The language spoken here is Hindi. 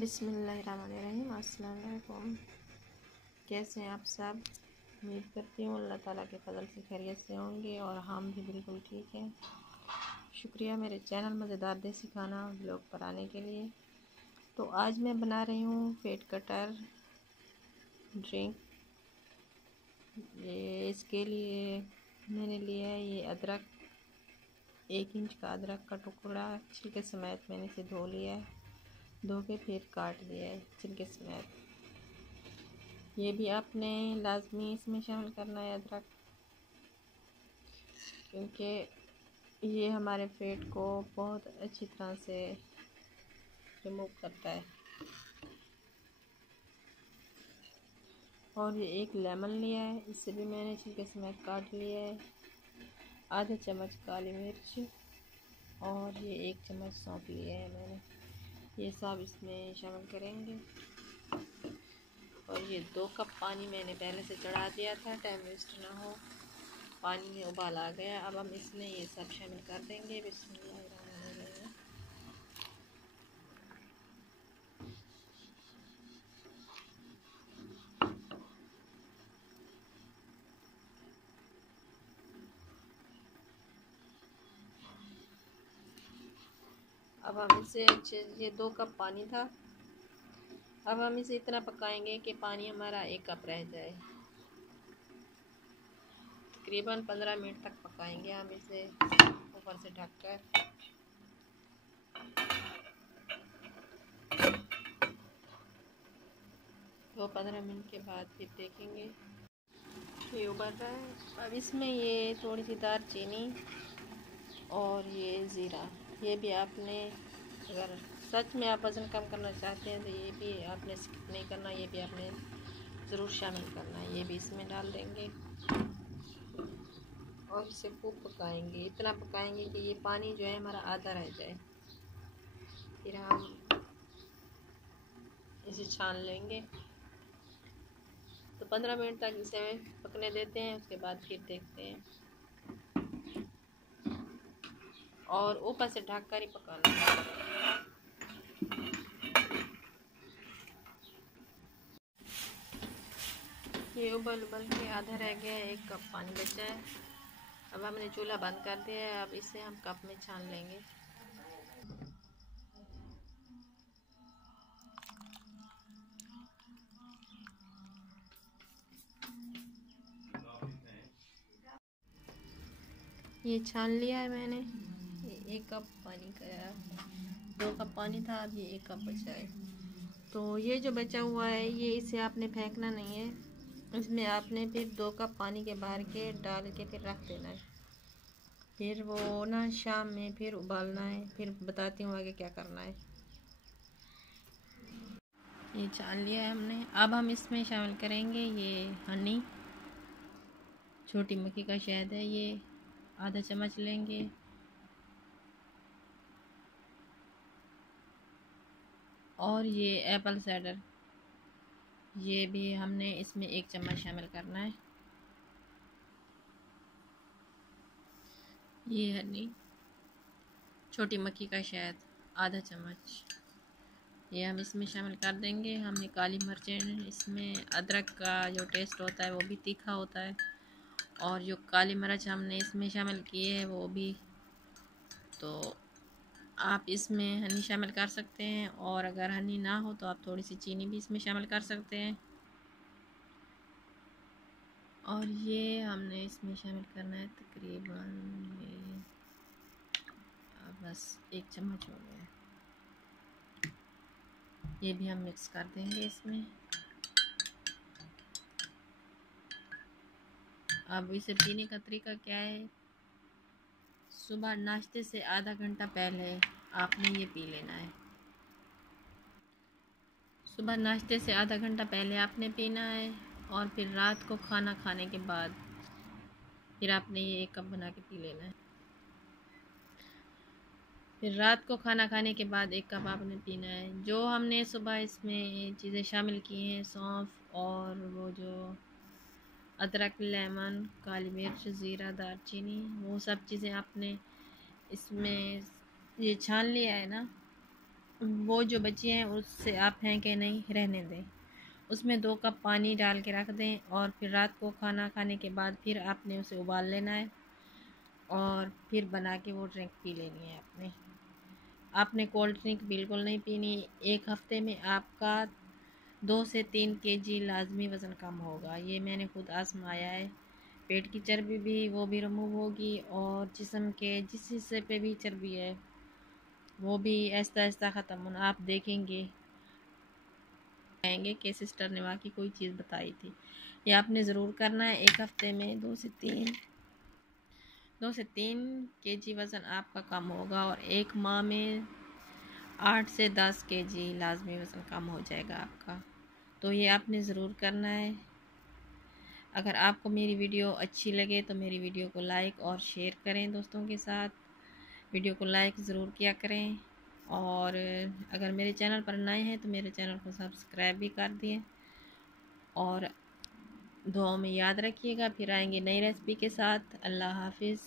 बिस्मिल्लाहिर्रहमानिर्रहीम। अस्सलाम वालेकुम। कैसे हैं आप सब? उम्मीद करती हूँ अल्लाह ताला के फजल से खैरियत से होंगे और हम भी बिल्कुल ठीक हैं। शुक्रिया मेरे चैनल मज़ेदार देसी खाना व्लॉग पर आने के लिए। तो आज मैं बना रही हूँ फेट कटर ड्रिंक। ये इसके लिए मैंने लिया है ये अदरक, 1 इंच का अदरक का टुकड़ा छिलके समेत मैंने इसे धो लिया है। धो के फिर काट दिया है छिलके समेत। ये भी आपने लाजमी इसमें शामिल करना है अदरक, क्योंकि ये हमारे पेट को बहुत अच्छी तरह से रिमूव करता है। और ये 1 लेमन लिया है, इसे भी मैंने छिलके समेत काट लिया है। आधा चम्मच काली मिर्च और ये 1 चम्मच सौंफ लिया है मैंने। ये सब इसमें शामिल करेंगे। और ये 2 कप पानी मैंने पहले से चढ़ा दिया था, टाइम वेस्ट ना हो। पानी में उबाल आ गया। अब हम इसमें ये सब शामिल कर देंगे। बिस्मिल्लाहिर्रहमानिर्रहीम। अब हम इसे ये 2 कप पानी था। अब हम इसे इतना पकाएंगे कि पानी हमारा 1 कप रह जाए। तकरीबन 15 मिनट तक पकाएंगे हम इसे ऊपर से ढककर। तो 15 मिनट के बाद फिर देखेंगे ये उबल रहा है। अब इसमें ये थोड़ी सी दालचीनी और ये ज़ीरा, ये भी आपने, अगर सच में आप वज़न कम करना चाहते हैं तो ये भी आपने स्किप नहीं करना, ये भी आपने ज़रूर शामिल करना है। ये भी इसमें डाल देंगे और इसे खूब पकाएंगे। इतना पकाएंगे कि ये पानी जो है हमारा आधा रह जाए। फिर हम इसे छान लेंगे। तो 15 मिनट तक इसे पकने देते हैं, उसके बाद फिर देखते हैं। और ऊपर से ढक कर ही पकाना है। ये उबल के आधा रह गया है, 1 कप पानी बचा है। अब हमने चूल्हा बंद कर दिया है। अब इसे हम कप में छान लेंगे। ये छान लिया है मैंने। ये 1 कप पानी का, 2 कप पानी था, अब ये 1 कप बचा है। तो ये जो बचा हुआ है ये इसे आपने फेंकना नहीं है, इसमें आपने फिर 2 कप पानी के बाहर के डाल के फिर रख देना है। फिर वो ना शाम में फिर उबालना है। फिर बताती हूँ आगे क्या करना है। ये छान लिया है हमने। अब हम इसमें शामिल करेंगे ये हनी, छोटी मक्खी का शहद है, ये आधा चम्मच लेंगे। और ये एप्पल साइडर, ये भी हमने इसमें 1 चम्मच शामिल करना है। ये हनी, छोटी मक्खी का शहद आधा चम्मच, ये हम इसमें शामिल कर देंगे। हमने काली मिर्चें, इसमें अदरक का जो टेस्ट होता है वो भी तीखा होता है, और जो काली मिर्च हमने इसमें शामिल की है वो भी। तो आप इसमें हनी शामिल कर सकते हैं, और अगर हनी ना हो तो आप थोड़ी सी चीनी भी इसमें शामिल कर सकते हैं। और ये हमने इसमें शामिल करना है तकरीबन ये बस 1 चम्मच हो गया। ये भी हम मिक्स कर देंगे इसमें। अब इसे पीने का तरीका क्या है? सुबह नाश्ते से आधा घंटा पहले आपने ये पी लेना है। सुबह नाश्ते से आधा घंटा पहले आपने पीना है, और फिर रात को खाना खाने के बाद फिर आपने ये 1 कप बना के पी लेना है। फिर रात को खाना खाने के बाद 1 कप आपने पीना है। जो हमने सुबह इसमें चीज़ें शामिल की हैं, सौंफ और वो जो अदरक, लेमन, काली मिर्च, ज़ीरा, दालचीनी, वो सब चीज़ें आपने इसमें ये छान लिया है ना, वो जो बची हैं उससे आप फेंकें नहीं, रहने दें। उसमें 2 कप पानी डाल के रख दें और फिर रात को खाना खाने के बाद फिर आपने उसे उबाल लेना है और फिर बना के वो ड्रिंक पी लेनी है आपने कोल्ड ड्रिंक बिल्कुल नहीं पीनी। 1 हफ्ते में आपका 2 से 3 केजी लाजमी वज़न कम होगा। ये मैंने खुद आजमाया है। पेट की चर्बी भी वो भी रिमूव होगी और जिस्म के जिस हिस्से पे भी चर्बी है वो भी आहिस्ता आहिस्ता ख़त्म होना आप देखेंगे। कहेंगे कि सिस्टर ने वाकई कोई चीज़ बताई थी। ये आपने ज़रूर करना है। 1 हफ्ते में 2 से 3 केजी वज़न आपका कम होगा और 1 माह में 8 से 10 केजी लाजमी वज़न कम हो जाएगा आपका। तो ये आपने ज़रूर करना है। अगर आपको मेरी वीडियो अच्छी लगे तो मेरी वीडियो को लाइक और शेयर करें दोस्तों के साथ। वीडियो को लाइक ज़रूर किया करें और अगर मेरे चैनल पर नए हैं तो मेरे चैनल को सब्सक्राइब भी कर दिए और दुआओं में याद रखिएगा। फिर आएंगे नई रेसिपी के साथ। अल्लाह हाफिज़।